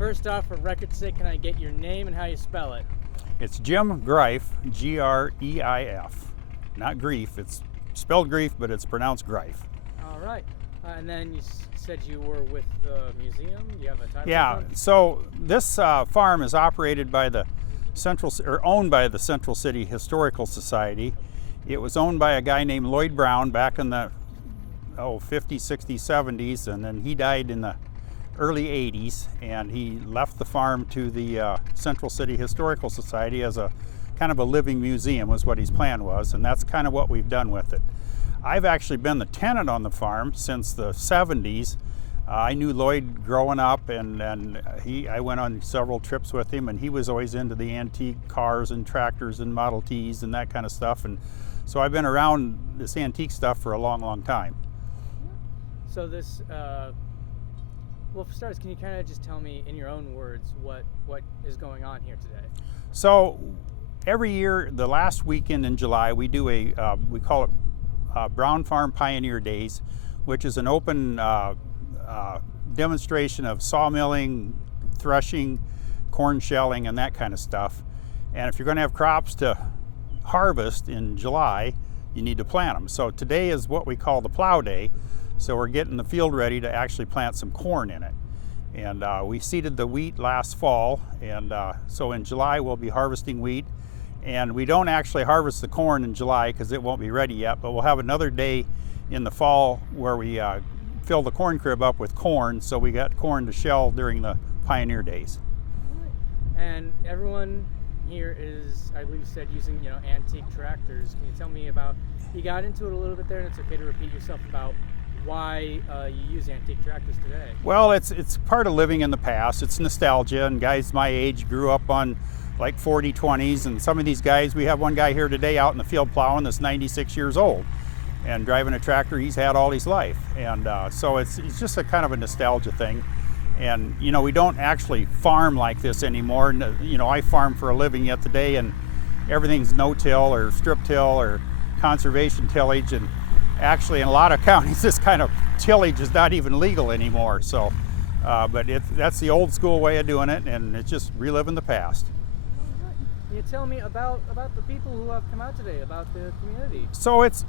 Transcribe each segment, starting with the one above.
First off, for record's sake, can I get your name and how you spell it? It's Jim Greif, G-R-E-I-F. Not Grief, it's spelled Grief, but it's pronounced Greif. All right. And then you said you were with the museum. You have a title? Yeah, so this farm is operated by the owned by the Central City Historical Society. It was owned by a guy named Lloyd Brown back in the 50s, 60s, 70s, and then he died in the early 80s, and he left the farm to the Central City Historical Society as a kind of a living museum was what his plan was, and that's kind of what we've done with it. I've actually been the tenant on the farm since the 70s. I knew Lloyd growing up, and I went on several trips with him, and he was always into the antique cars and tractors and Model Ts and that kind of stuff, and so I've been around this antique stuff for a long, long time. So this, well, for starters, can you kind of just tell me in your own words what is going on here today? So every year, the last weekend in July, we do we call it Brown Farm Pioneer Days, which is an open demonstration of sawmilling, threshing, corn shelling, and that kind of stuff. And if you're going to have crops to harvest in July, you need to plant them. So today is what we call the plow day. So we're getting the field ready to actually plant some corn in it. And we seeded the wheat last fall, and so in July we'll be harvesting wheat. And we don't actually harvest the corn in July because it won't be ready yet, but we'll have another day in the fall where we fill the corn crib up with corn, so we got corn to shell during the Pioneer Days. And everyone here is, I believe you said, using antique tractors. Can you tell me about, you got into it a little bit there, and it's okay to repeat yourself about why you use antique tractors today? Well, it's part of living in the past. It's nostalgia, and guys my age grew up on like 40/20s, and some of these guys, we have one guy here today out in the field plowing that's 96 years old and driving a tractor he's had all his life, and so it's just a kind of a nostalgia thing. And we don't actually farm like this anymore. I farm for a living yet today, and everything's no-till or strip-till or conservation tillage, and actually in a lot of counties this kind of tillage is not even legal anymore. So but that's the old school way of doing it, and it's just reliving the past. Can you tell me about the people who have come out today, about the community? So it's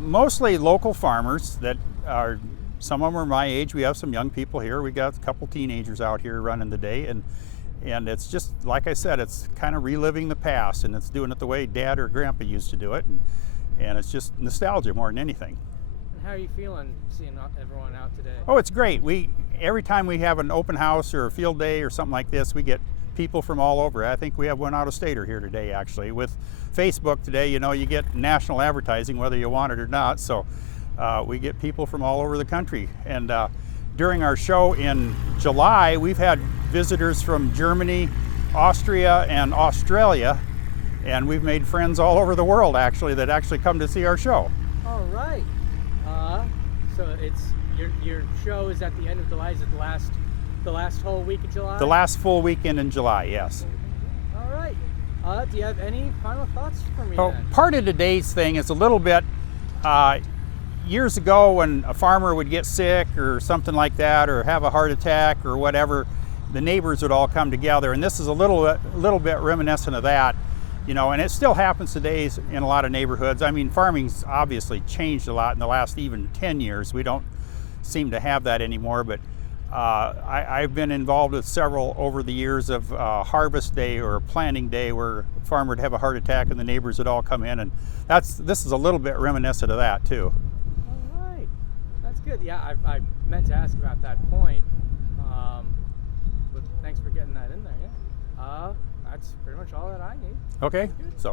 mostly local farmers that are, some of them are my age. We have some young people here. We got a couple teenagers out here running the day, and it's just, like I said, it's kind of reliving the past, and it's doing it the way Dad or Grandpa used to do it, and it's just nostalgia more than anything. And how are you feeling seeing everyone out today? Oh, it's great. Every time we have an open house or a field day or something like this, we get people from all over. I think we have one out-of-stater here today, actually. With Facebook today, you get national advertising whether you want it or not, so we get people from all over the country. And during our show in July, we've had visitors from Germany, Austria, and Australia, and we've made friends all over the world, actually, that actually come to see our show. All right. So it's your show is at the end of July. Is it the last whole week of July? The last full weekend in July, yes. All right. Do you have any final thoughts for me? So part of today's thing is a little bit, years ago when a farmer would get sick or something like that, or have a heart attack or whatever, the neighbors would all come together, and this is a little bit reminiscent of that, and it still happens today in a lot of neighborhoods. I mean, farming's obviously changed a lot in the last even 10 years. We don't seem to have that anymore, but I've been involved with several over the years of harvest day or planting day where a farmer would have a heart attack and the neighbors would all come in, and this is a little bit reminiscent of that too. All right, that's good. Yeah, I meant to ask about that point, but thanks for getting that in there. Yeah, that's pretty much all that I need. Okay, so.